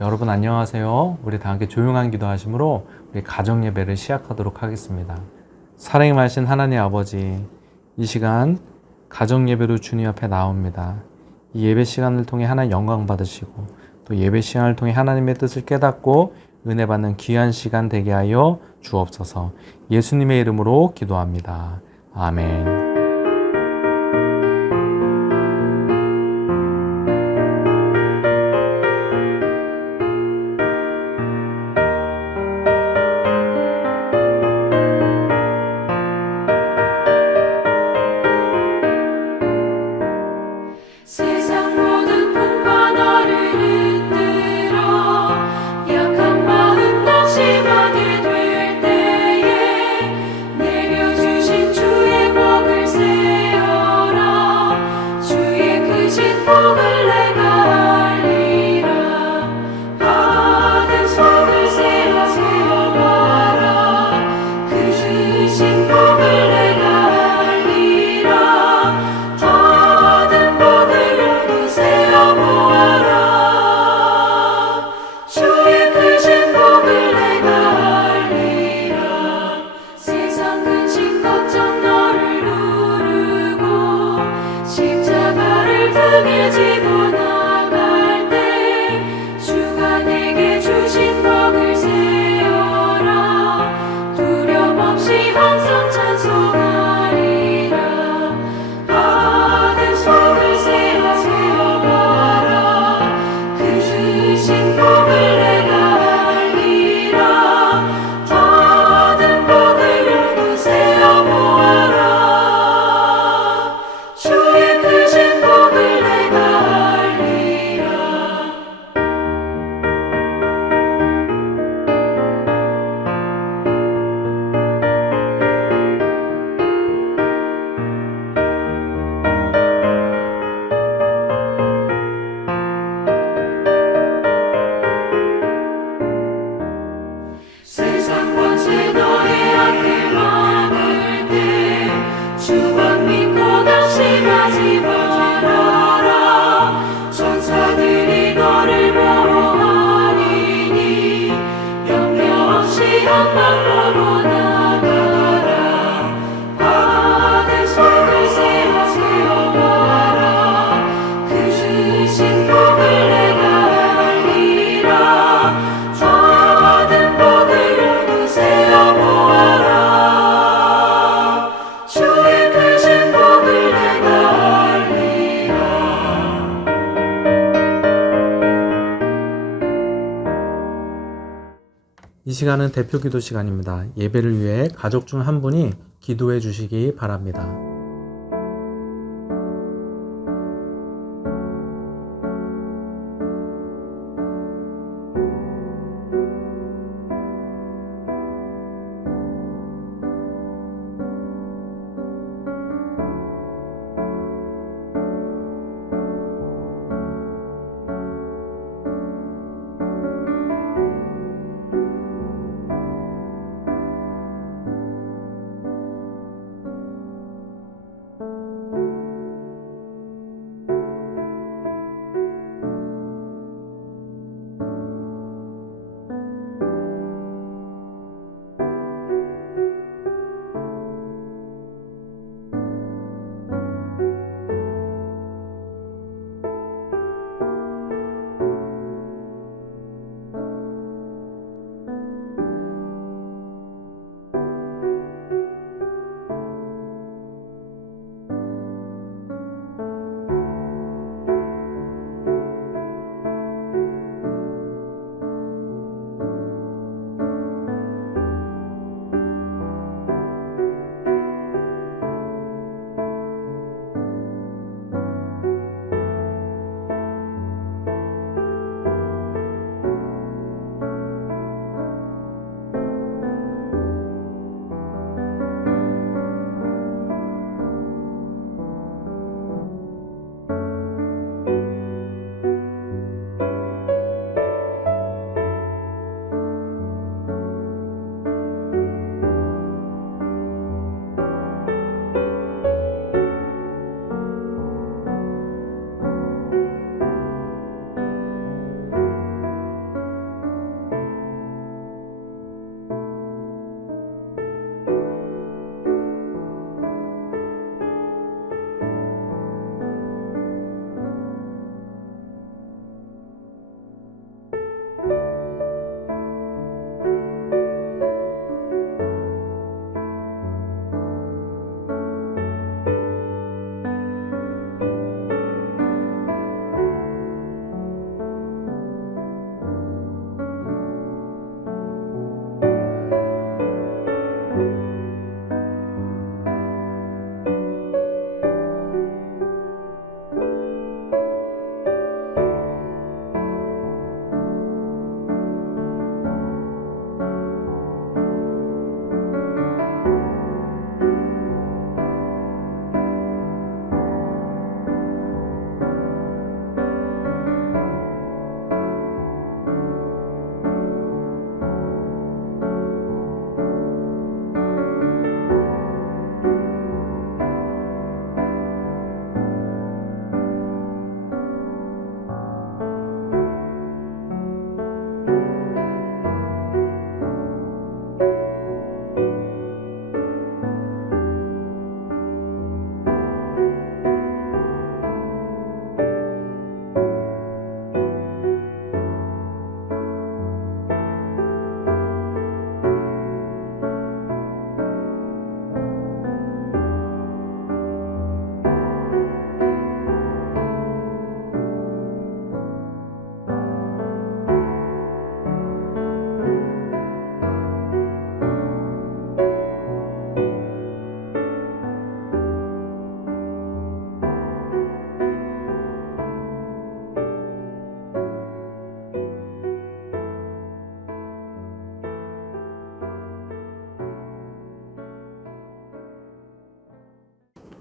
여러분 안녕하세요. 우리 다 함께 조용한 기도하심으로 우리 가정 예배를 시작하도록 하겠습니다. 사랑이 많으신 하나님 아버지, 이 시간 가정 예배로 주님 앞에 나옵니다. 이 예배 시간을 통해 하나님 영광 받으시고 또 예배 시간을 통해 하나님의 뜻을 깨닫고 은혜 받는 귀한 시간 되게 하여 주옵소서. 예수님의 이름으로 기도합니다. 아멘. 세상 모든 풍파 나를 흔들어 약한 마음 낙심하게 될 때에 내려주신 주의 복을 세어라. 주의 크신 복을 내가 알리라. 받은 복을 세어보아라. 그 주신 복을 내가 알리라. 받은 복을 세어보아라. 주의 크신 복을 내가 알리라. 세상 근심 걱정 너를 누르고 십자가를 등에 지고 나갈 때 주가 내게 주신 복을 세어라. 두려움 없이 항상 찬송하리라. 받은 복을 세어보아라. 그 주신 복을 내가 알리라. 받은 복을 모두 세어보아라. 주의 크신 복을 내가 알리라. 세상 권세 너의 앞을 막을 때 주만 믿고 낙심하지 말아라. 천사들이 너를 보호하리니 염려 없이 한 발로 나가라. 받은 복을 세어보아라. 그 주신 복을 내가 알리라. 받은 복을 모두 세어보아라. 주의 크신 복을 내가 알리라. 이 시간은 대표 기도 시간입니다. 예배를 위해 가족 중 한 분이 기도해 주시기 바랍니다.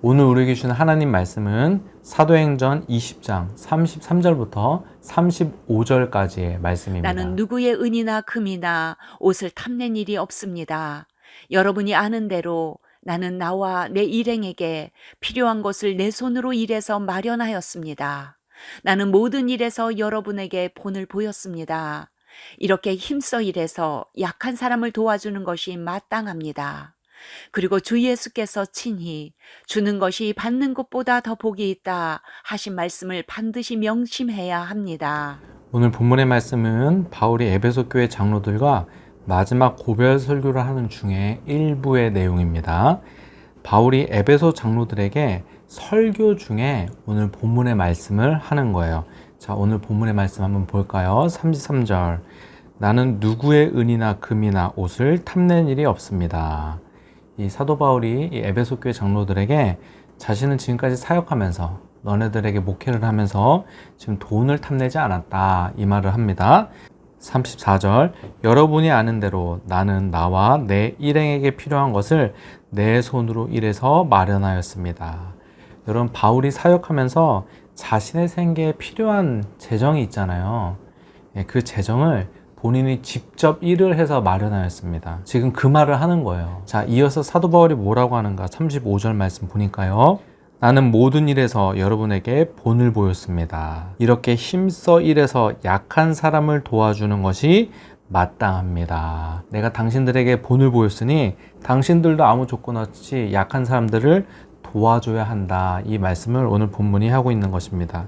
오늘 우리에게 주는 하나님 말씀은 사도행전 20장 33절부터 35절까지의 말씀입니다. 나는 누구의 은이나 금이나 옷을 탐낸 일이 없습니다. 여러분이 아는 대로 나는 나와 내 일행에게 필요한 것을 내 손으로 일해서 마련하였습니다. 나는 모든 일에서 여러분에게 본을 보였습니다. 이렇게 힘써 일해서 약한 사람을 도와주는 것이 마땅합니다. 그리고 주 예수께서 친히 주는 것이 받는 것보다 더 복이 있다 하신 말씀을 반드시 명심해야 합니다. 오늘 본문의 말씀은 바울이 에베소 교회 장로들과 마지막 고별 설교를 하는 중에 일부의 내용입니다. 바울이 에베소 장로들에게 설교 중에 오늘 본문의 말씀을 하는 거예요. 자, 오늘 본문의 말씀 한번 볼까요? 33절. 나는 누구의 은이나 금이나 옷을 탐낸 일이 없습니다. 이 사도 바울이 이 에베소 교회 장로들에게 자신은 지금까지 사역하면서 너네들에게 목회를 하면서 지금 돈을 탐내지 않았다 이 말을 합니다. 34절. 여러분이 아는 대로 나는 나와 내 일행에게 필요한 것을 내 손으로 일해서 마련하였습니다. 여러분, 바울이 사역하면서 자신의 생계에 필요한 재정이 있잖아요. 그 재정을 본인이 직접 일을 해서 마련하였습니다. 지금 그 말을 하는 거예요. 자, 이어서 사도 바울이 뭐라고 하는가? 35절 말씀 보니까요. 나는 모든 일에서 여러분에게 본을 보였습니다. 이렇게 힘써 일해서 약한 사람을 도와주는 것이 마땅합니다. 내가 당신들에게 본을 보였으니 당신들도 아무 조건 없이 약한 사람들을 도와줘야 한다. 이 말씀을 오늘 본문이 하고 있는 것입니다.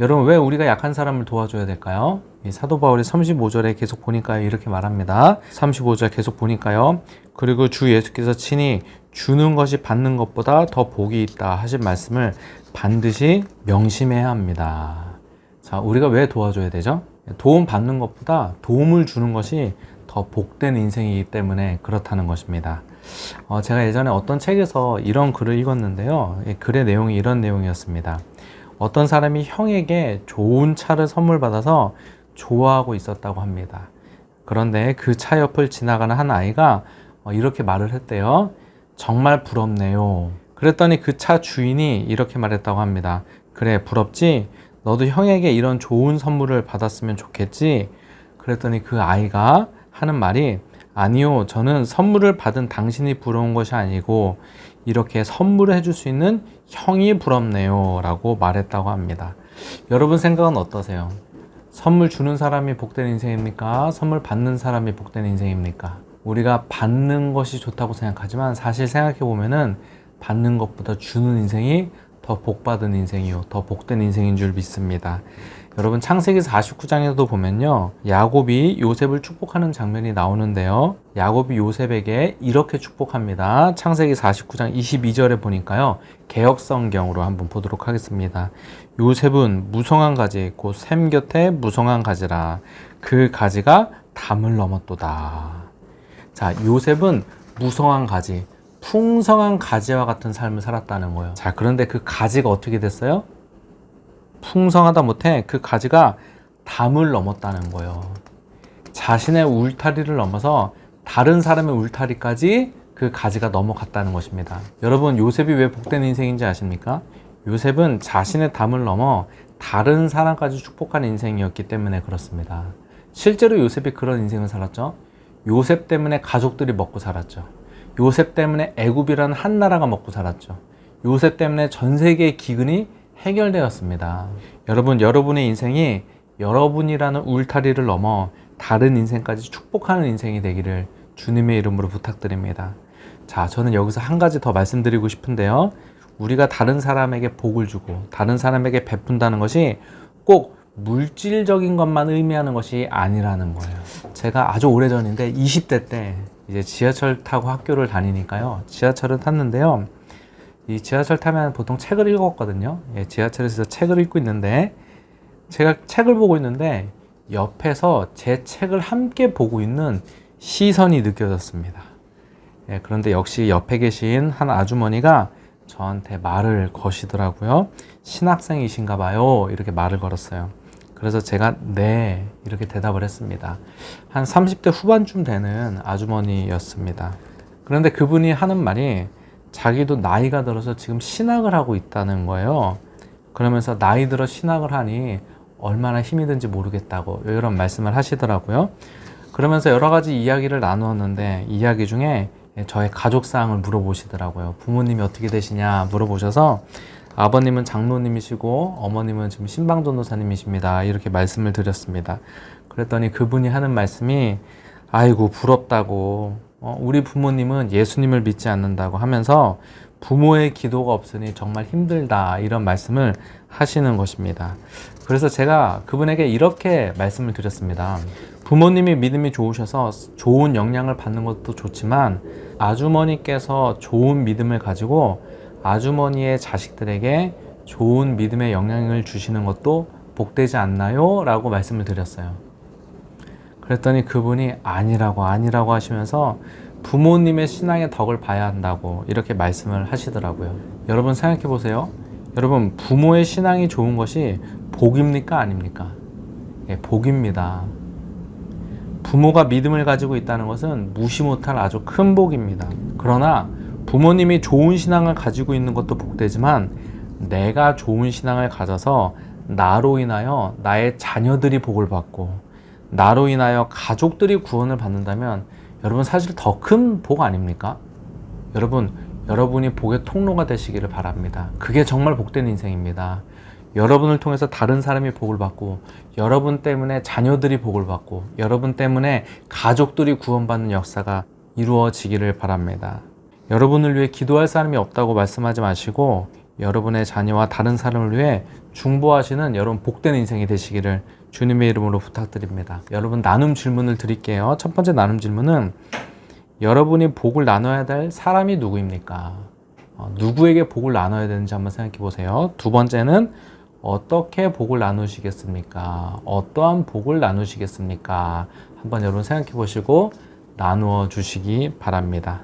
여러분, 왜 우리가 약한 사람을 도와줘야 될까요? 이 사도 바울이 35절에 계속 보니까요, 이렇게 말합니다. 35절 계속 보니까요. 그리고 주 예수께서 친히 주는 것이 받는 것보다 더 복이 있다 하신 말씀을 반드시 명심해야 합니다. 자, 우리가 왜 도와줘야 되죠? 도움 받는 것보다 도움을 주는 것이 더 복된 인생이기 때문에 그렇다는 것입니다. 제가 예전에 어떤 책에서 이런 글을 읽었는데요. 글의 내용이 이런 내용이었습니다. 어떤 사람이 형에게 좋은 차를 선물 받아서 좋아하고 있었다고 합니다. 그런데 그 차 옆을 지나가는 한 아이가 이렇게 말을 했대요. 정말 부럽네요. 그랬더니 그 차 주인이 이렇게 말했다고 합니다. 그래, 부럽지? 너도 형에게 이런 좋은 선물을 받았으면 좋겠지? 그랬더니 그 아이가 하는 말이 아니요, 저는 선물을 받은 당신이 부러운 것이 아니고 이렇게 선물을 해줄 수 있는 형이 부럽네요 라고 말했다고 합니다. 여러분 생각은 어떠세요? 선물 주는 사람이 복된 인생입니까? 선물 받는 사람이 복된 인생입니까? 우리가 받는 것이 좋다고 생각하지만 사실 생각해 보면은 받는 것보다 주는 인생이 더 복받은 인생이요, 더 복된 인생인 줄 믿습니다. 여러분, 창세기 49장에도 보면요, 야곱이 요셉을 축복하는 장면이 나오는데요, 야곱이 요셉에게 이렇게 축복합니다. 창세기 49장 22절에 보니까요, 개역성경으로 한번 보도록 하겠습니다. 요셉은 무성한 가지 곧 샘 곁에 무성한 가지라 그 가지가 담을 넘었도다. 자, 요셉은 무성한 가지, 풍성한 가지와 같은 삶을 살았다는 거예요. 자, 그런데 그 가지가 어떻게 됐어요? 풍성하다 못해 그 가지가 담을 넘었다는 거예요. 자신의 울타리를 넘어서 다른 사람의 울타리까지 그 가지가 넘어갔다는 것입니다. 여러분, 요셉이 왜 복된 인생인지 아십니까? 요셉은 자신의 담을 넘어 다른 사람까지 축복하는 인생이었기 때문에 그렇습니다. 실제로 요셉이 그런 인생을 살았죠. 요셉 때문에 가족들이 먹고 살았죠. 요셉 때문에 애굽이라는 한 나라가 먹고 살았죠. 요셉 때문에 전 세계의 기근이 해결되었습니다. 여러분, 여러분의 인생이 여러분이라는 울타리를 넘어 다른 인생까지 축복하는 인생이 되기를 주님의 이름으로 부탁드립니다. 자, 저는 여기서 한 가지 더 말씀드리고 싶은데요. 우리가 다른 사람에게 복을 주고 다른 사람에게 베푼다는 것이 꼭 물질적인 것만 의미하는 것이 아니라는 거예요. 제가 아주 오래전인데 20대 때 이제 지하철 타고 학교를 다니니까요. 지하철을 탔는데요. 이 지하철 타면 보통 책을 읽었거든요. 지하철에서 책을 읽고 있는데 제가 책을 보고 있는데 옆에서 제 책을 함께 보고 있는 시선이 느껴졌습니다. 그런데 역시 옆에 계신 한 아주머니가 저한테 말을 거시더라고요. 신학생이신가 봐요. 이렇게 말을 걸었어요. 그래서 제가 네 이렇게 대답을 했습니다. 한 30대 후반쯤 되는 아주머니였습니다. 그런데 그분이 하는 말이 자기도 나이가 들어서 지금 신학을 하고 있다는 거예요. 그러면서 나이 들어 신학을 하니 얼마나 힘이 든지 모르겠다고 이런 말씀을 하시더라고요. 그러면서 여러 가지 이야기를 나누었는데 이야기 중에 저의 가족 사항을 물어보시더라고요. 부모님이 어떻게 되시냐 물어보셔서 아버님은 장로님이시고 어머님은 지금 신방전도사님이십니다. 이렇게 말씀을 드렸습니다. 그랬더니 그분이 하는 말씀이 아이고 부럽다고 우리 부모님은 예수님을 믿지 않는다고 하면서 부모의 기도가 없으니 정말 힘들다 이런 말씀을 하시는 것입니다. 그래서 제가 그분에게 이렇게 말씀을 드렸습니다. 부모님이 믿음이 좋으셔서 좋은 영향을 받는 것도 좋지만 아주머니께서 좋은 믿음을 가지고 아주머니의 자식들에게 좋은 믿음의 영향을 주시는 것도 복되지 않나요? 라고 말씀을 드렸어요. 그랬더니 그분이 아니라고 하시면서 부모님의 신앙의 덕을 봐야 한다고 이렇게 말씀을 하시더라고요. 여러분 생각해 보세요. 여러분 부모의 신앙이 좋은 것이 복입니까? 아닙니까? 예, 복입니다. 부모가 믿음을 가지고 있다는 것은 무시 못할 아주 큰 복입니다. 그러나 부모님이 좋은 신앙을 가지고 있는 것도 복되지만 내가 좋은 신앙을 가져서 나로 인하여 나의 자녀들이 복을 받고 나로 인하여 가족들이 구원을 받는다면 여러분 사실 더 큰 복 아닙니까? 여러분이 복의 통로가 되시기를 바랍니다. 그게 정말 복된 인생입니다. 여러분을 통해서 다른 사람이 복을 받고 여러분 때문에 자녀들이 복을 받고 여러분 때문에 가족들이 구원받는 역사가 이루어지기를 바랍니다. 여러분을 위해 기도할 사람이 없다고 말씀하지 마시고 여러분의 자녀와 다른 사람을 위해 중보하시는 여러분 복된 인생이 되시기를 주님의 이름으로 부탁드립니다. 여러분 나눔 질문을 드릴게요. 첫 번째 나눔 질문은 여러분이 복을 나눠야 될 사람이 누구입니까? 누구에게 복을 나눠야 되는지 한번 생각해 보세요. 두 번째는 어떻게 복을 나누시겠습니까? 어떠한 복을 나누시겠습니까? 한번 여러분 생각해 보시고 나누어 주시기 바랍니다.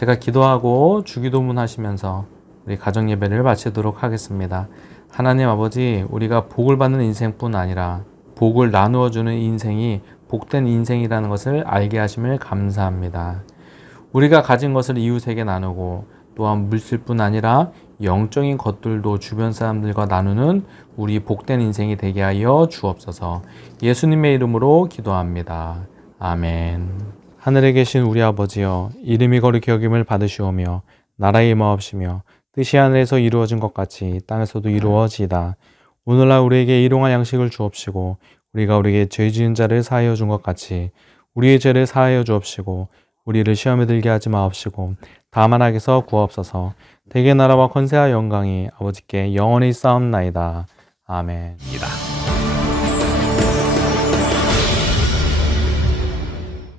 제가 기도하고 주기도문 하시면서 우리 가정 예배를 마치도록 하겠습니다. 하나님 아버지, 우리가 복을 받는 인생뿐 아니라 복을 나누어 주는 인생이 복된 인생이라는 것을 알게 하심을 감사합니다. 우리가 가진 것을 이웃에게 나누고 또한 물질뿐 아니라 영적인 것들도 주변 사람들과 나누는 우리 복된 인생이 되게 하여 주옵소서. 예수님의 이름으로 기도합니다. 아멘. 하늘에 계신 우리 아버지여, 이름이 거룩히 여김을 받으시오며 나라의 임하옵시며 뜻이 하늘에서 이루어진 것 같이 땅에서도 이루어지이다. 오늘날 우리에게 일용할 양식을 주옵시고 우리가 우리에게 죄 지은 자를 사하여 준 것 같이 우리의 죄를 사하여 주옵시고 우리를 시험에 들게 하지 마옵시고 다만 악에서 구하옵소서. 대개 나라와 권세와 영광이 아버지께 영원히 쌓옵나이다. 아멘.